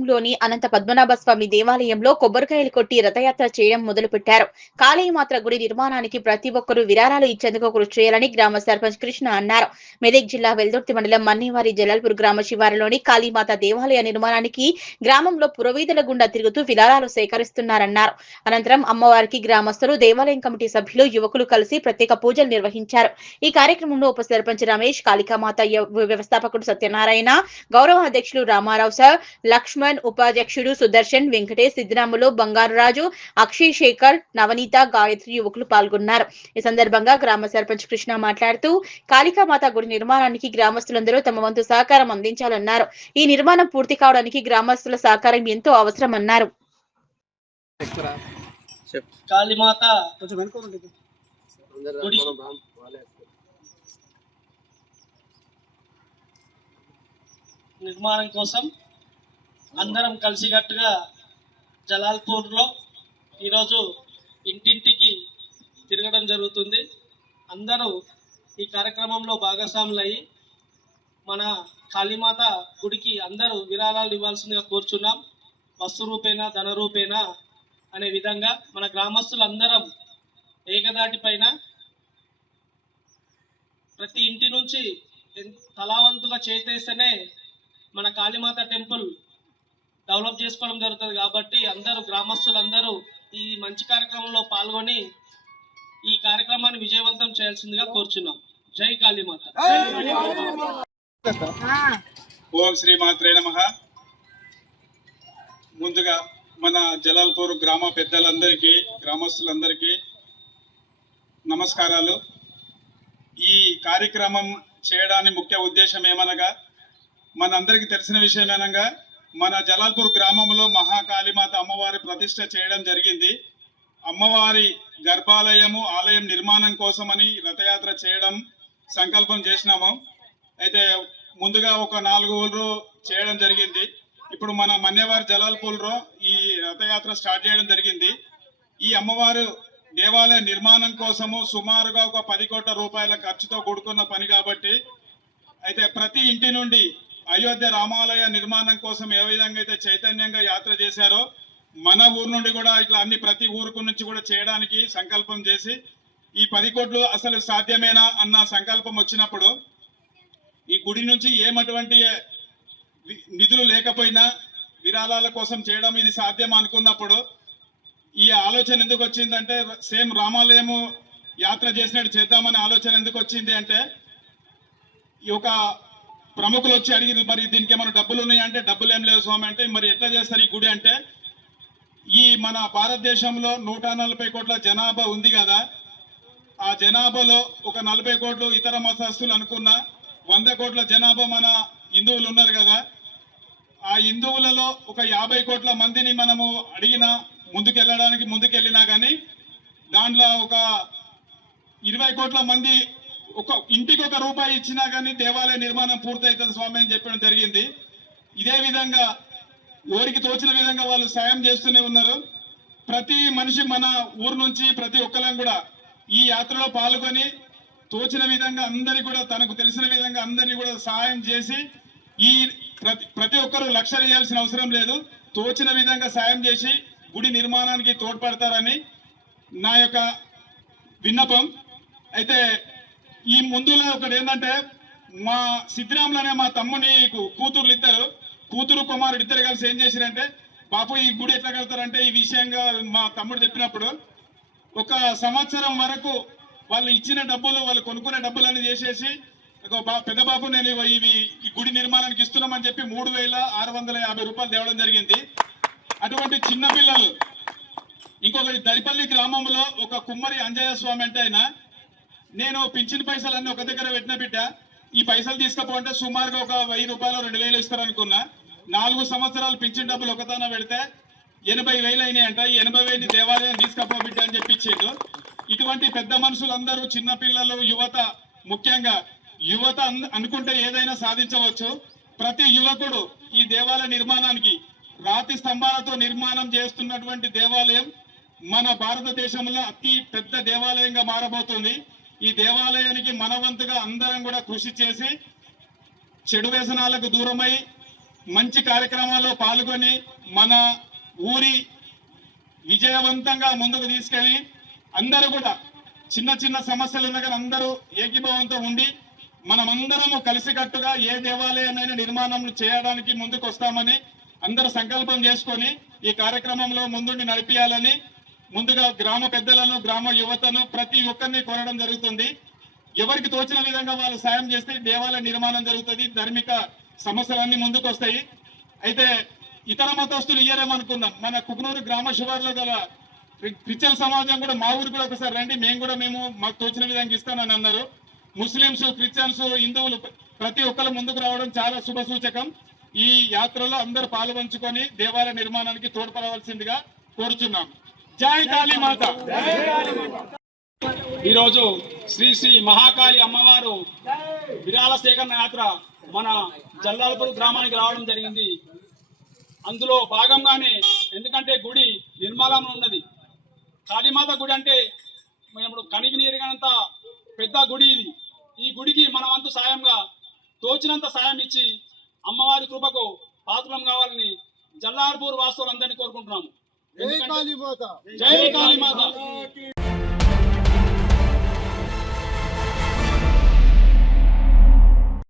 గ్రామంలోని అనంత పద్మనాభ స్వామి దేవాలయంలో కొబ్బరికాయలు కొట్టి రథయాత్ర చేయడం మొదలుపెట్టారు. కాళీమాత్ర గుడి నిర్మాణానికి ప్రతి ఒక్కరూ విరాళాలు ఇచ్చేందుకు కృషి చేయాలని గ్రామ సర్పంచ్ కృష్ణ అన్నారు. మెదక్ జిల్లా వెల్దుర్తి మండలం మన్నివారి జలాల్పూర్ గ్రామ శివారులోని కాళీమాత దేవాలయ నిర్మాణానికి గ్రామంలో పురవీధుల గుండా తిరుగుతూ విరాళాలు సేకరిస్తున్నారన్నారు. అనంతరం అమ్మవారికి గ్రామస్తులు దేవాలయం కమిటీ సభ్యులు యువకులు కలిసి ప్రత్యేక పూజలు నిర్వహించారు. ఈ కార్యక్రమంలో ఉప సర్పంచ్ రమేష్ కాళికామాత వ్యవస్థాపకుడు సత్యనారాయణ గౌరవ అధ్యక్షులు రామారావు సార్ లక్ష్మణ్ ఉపాధ్యక్షుడు సుదర్శన్ వెంకటేష్ సిద్ధిరాములు బంగారురాజు అక్షయ్ శేఖర్ నవనీత గాయత్రి యువకులు పాల్గొన్నారు. ఈ సందర్భంగా గ్రామ సర్పంచ్ కృష్ణ మాట్లాడుతూ కాళికామాత గుడి నిర్మాణానికి గ్రామస్తులందరూ తమ వంతు సహకారం అందించాలన్నారు. ఈ నిర్మాణం పూర్తి కావడానికి గ్రామస్తుల సహకారం ఎంతో అవసరమన్నారు. కాళీమాత కొంచెం వెనుకోండి గుడి. నిర్మాణం కోసం అందరం కలిసికట్టుగా జలాల్పూర్లో ఈరోజు ఇంటింటికి తిరగడం జరుగుతుంది. అందరూ ఈ కార్యక్రమంలో భాగస్వాములయ్యి మన కాళీమాత గుడికి అందరూ విరాళాలు ఇవ్వాల్సిందిగా కోరుచున్నాం. వస్తు రూపేణ ధన రూపేణ అనే విధంగా మన గ్రామస్తులందరం ఏకదాటిపైన ప్రతి ఇంటి నుంచి తలావంతుగా చేతేస్తేనే మన కాళీమాత టెంపుల్ డెవలప్ చేసుకోవడం జరుగుతుంది కాబట్టి అందరూ గ్రామస్తులందరూ ఈ మంచి కార్యక్రమంలో పాల్గొని ఈ కార్యక్రమాన్ని విజయవంతం చేయాల్సిందిగా కోరుచున్నాం. జై కాళీమాత ఓం శ్రీ మాత్రే నమ. ముందుగా మన జలాల్పూర్ గ్రామ పెద్దలందరికీ గ్రామస్తులందరికీ నమస్కారాలు. ఈ కార్యక్రమం చేయడానికి ముఖ్య ఉద్దేశం ఏమనగా మనందరికీ తెలిసిన విషయం ఏమనగా మన జలాల్పూర్ గ్రామంలో మహాకాళీమాత అమ్మవారి ప్రతిష్ట చేయడం జరిగింది. అమ్మవారి గర్భాలయము ఆలయం నిర్మాణం కోసమని రథయాత్ర చేయడం సంకల్పం చేసినాము. అయితే ముందుగా ఒక నాలుగు ఊళ్ళు చేయడం జరిగింది. ఇప్పుడు మన మన్యవారి జలాల్పూర్లో ఈ రథయాత్ర స్టార్ట్ చేయడం జరిగింది. ఈ అమ్మవారు దేవాలయ నిర్మాణం కోసము సుమారుగా ఒక పది కోట్ల రూపాయల ఖర్చుతో కూడుకున్న పని కాబట్టి అయితే ప్రతి ఇంటి నుండి అయోధ్య రామాలయ నిర్మాణం కోసం ఏ విధంగా అయితే చైతన్యంగా యాత్ర చేశారో మన ఊరు నుండి కూడా ఇట్లా అన్ని ప్రతి ఊరుకు నుంచి కూడా చేయడానికి సంకల్పం చేసి ఈ పది కోట్లు అసలు సాధ్యమేనా అన్న సంకల్పం వచ్చినప్పుడు ఈ గుడి నుంచి ఏమటువంటి నిధులు లేకపోయినా విరాళాల కోసం చేయడం ఇది సాధ్యం అనుకున్నప్పుడు ఈ ఆలోచన ఎందుకు వచ్చిందంటే సేమ్ రామాలయము యాత్ర చేసినట్టు చేద్దామనే ఆలోచన ఎందుకు వచ్చింది అంటే ఈ ఒక ప్రముఖులు వచ్చి అడిగి మరి దీనికి ఏమైనా డబ్బులు ఉన్నాయంటే డబ్బులు ఏం లేవు స్వామి. అంటే మరి ఎట్లా చేస్తారు ఈ గుడి? అంటే ఈ మన భారతదేశంలో నూట నలభై కోట్ల జనాభా ఉంది కదా ఆ జనాభాలో ఒక నలభై కోట్లు ఇతర మతస్థులు అనుకున్న వంద కోట్ల జనాభా మన హిందువులు ఉన్నారు కదా ఆ హిందువులలో ఒక యాభై కోట్ల మందిని మనము అడిగిన ముందుకెళ్ళడానికి ముందుకెళ్ళినా కానీ దాంట్లో ఒక ఇరవై కోట్ల మంది ఒక ఇంటికి ఒక రూపాయి ఇచ్చినా కానీ దేవాలయ నిర్మాణం పూర్తవుతుంది స్వామి అని చెప్పడం జరిగింది. ఇదే విధంగా ఎవరికి తోచిన విధంగా వాళ్ళు సాయం చేస్తూనే ఉన్నారు. ప్రతి మనిషి మన ఊరు నుంచి ప్రతి ఒక్కరం కూడా ఈ యాత్రలో పాల్గొని తోచిన విధంగా అందరి కూడా తనకు తెలిసిన విధంగా అందరినీ కూడా సహాయం చేసి ఈ ప్రతి ప్రతి ఒక్కరూ లక్షలు చేయాల్సిన అవసరం లేదు. తోచిన విధంగా సాయం చేసి గుడి నిర్మాణానికి తోడ్పడతారని నా యొక్క విన్నపం. అయితే ఈ ముందులో ఒకటి ఏంటంటే మా సిద్ధిరాములనే మా తమ్ముని కూ- కూతుర్లు ఇద్దరు కూతురు కుమారుడు ఇద్దరు కలిసి ఏం చేశారంటే బాపు ఈ గుడి ఎట్లా కడతారంటే ఈ విషయంగా మా తమ్ముడు చెప్పినప్పుడు ఒక సంవత్సరం వరకు వాళ్ళు ఇచ్చిన డబ్బులు వాళ్ళు కొనుక్కునే డబ్బులన్నీ చేసేసి ఒక బా- పెద్ద బాబు నేను ఇవి ఈ గుడి నిర్మాణానికి ఇస్తున్నామని చెప్పి మూడు వేల ఆరు వందల యాభై రూపాయలు తేవడం జరిగింది. అటువంటి చిన్న పిల్లలు ఇంకొకటి దరిపల్లి గ్రామంలో ఒక కుమ్మరి అంజయ్య స్వామి అంటే ఆయన నేను పింఛన్ పైసలన్నీ ఒక దగ్గర పెట్టిన బిడ్డ. ఈ పైసలు తీసుకపోతే సుమారుగా ఒక వెయ్యి రూపాయలు రెండు వేలు ఇస్తారనుకున్నా. నాలుగు సంవత్సరాలు పింఛన్ డబ్బులు ఒకదాన పెడితే ఎనభై వేలు అయినాయంట. ఎనభై వేలు దేవాలయం తీసుకపో బిడ్డ అని చెప్పి ఇటువంటి పెద్ద మనుషులందరూ చిన్నపిల్లలు యువత ముఖ్యంగా యువత అనుకుంటే ఏదైనా సాధించవచ్చు. ప్రతి యువకుడు ఈ దేవాలయ నిర్మాణానికి రాతి స్తంభాలతో నిర్మాణం చేస్తున్నటువంటి దేవాలయం మన భారతదేశంలో అతి పెద్ద దేవాలయంగా మారబోతుంది. ఈ దేవాలయానికి మనవంతుగా అందరం కూడా కృషి చేసి చెడు వ్యసనాలకు దూరమై మంచి కార్యక్రమాల్లో పాల్గొని మన ఊరి విజయవంతంగా ముందుకు తీసుకెళ్ళి అందరూ కూడా చిన్న చిన్న సమస్యలు ఉన్న కానీ అందరూ ఏకీభావంతో ఉండి మనమందరము కలిసికట్టుగా ఏ దేవాలయాన్నైనా నిర్మాణం చేయడానికి ముందుకు వస్తామని అందరూ సంకల్పం చేసుకొని ఈ కార్యక్రమంలో ముందుండి నడిపించాలని ముందుగా గ్రామ పెద్దలను గ్రామ యువతను ప్రతి ఒక్కరిని కోరడం జరుగుతుంది. ఎవరికి తోచిన విధంగా వాళ్ళు సాయం చేస్తే దేవాలయ నిర్మాణం జరుగుతుంది. ధార్మిక సమస్యలన్నీ ముందుకు వస్తాయి అయితే ఇతర మతస్థులు ఇయ్యరేమనుకున్నాం మన కుకునూరు గ్రామ శివార్లో గల క్రిస్టియన్ సమాజం కూడా మా ఊరు కూడా ఒకసారి రండి. మేము కూడా మేము మాకు తోచిన విధంగా ఇస్తామని అన్నారు. ముస్లింస్ క్రిస్టియన్స్ హిందువులు ప్రతి ఒక్కరు ముందుకు రావడం చాలా శుభ సూచకం. ఈ యాత్రలో అందరూ పాల్పంచుకొని దేవాలయ నిర్మాణానికి తోడ్పడవలసిందిగా కోరుచున్నాం. జై కాళీమాత ఈరోజు శ్రీ శ్రీ మహాకాళి అమ్మవారు విరాళ సేకరణ యాత్ర మన జల్లాలపూర్ గ్రామానికి రావడం జరిగింది. అందులో భాగంగానే ఎందుకంటే గుడి నిర్మలంలో ఉన్నది. కాళీమాత గుడి అంటే ఇప్పుడు కనివి ఎరిగినంత పెద్ద గుడి ఇది. ఈ గుడికి మన వంతు సాయంగా తోచినంత సాయం ఇచ్చి అమ్మవారి కృపకు పాత్రం కావాలని జల్లార్పూర్ వాసులందరినీ కాళీమాత జై కాళీమాత.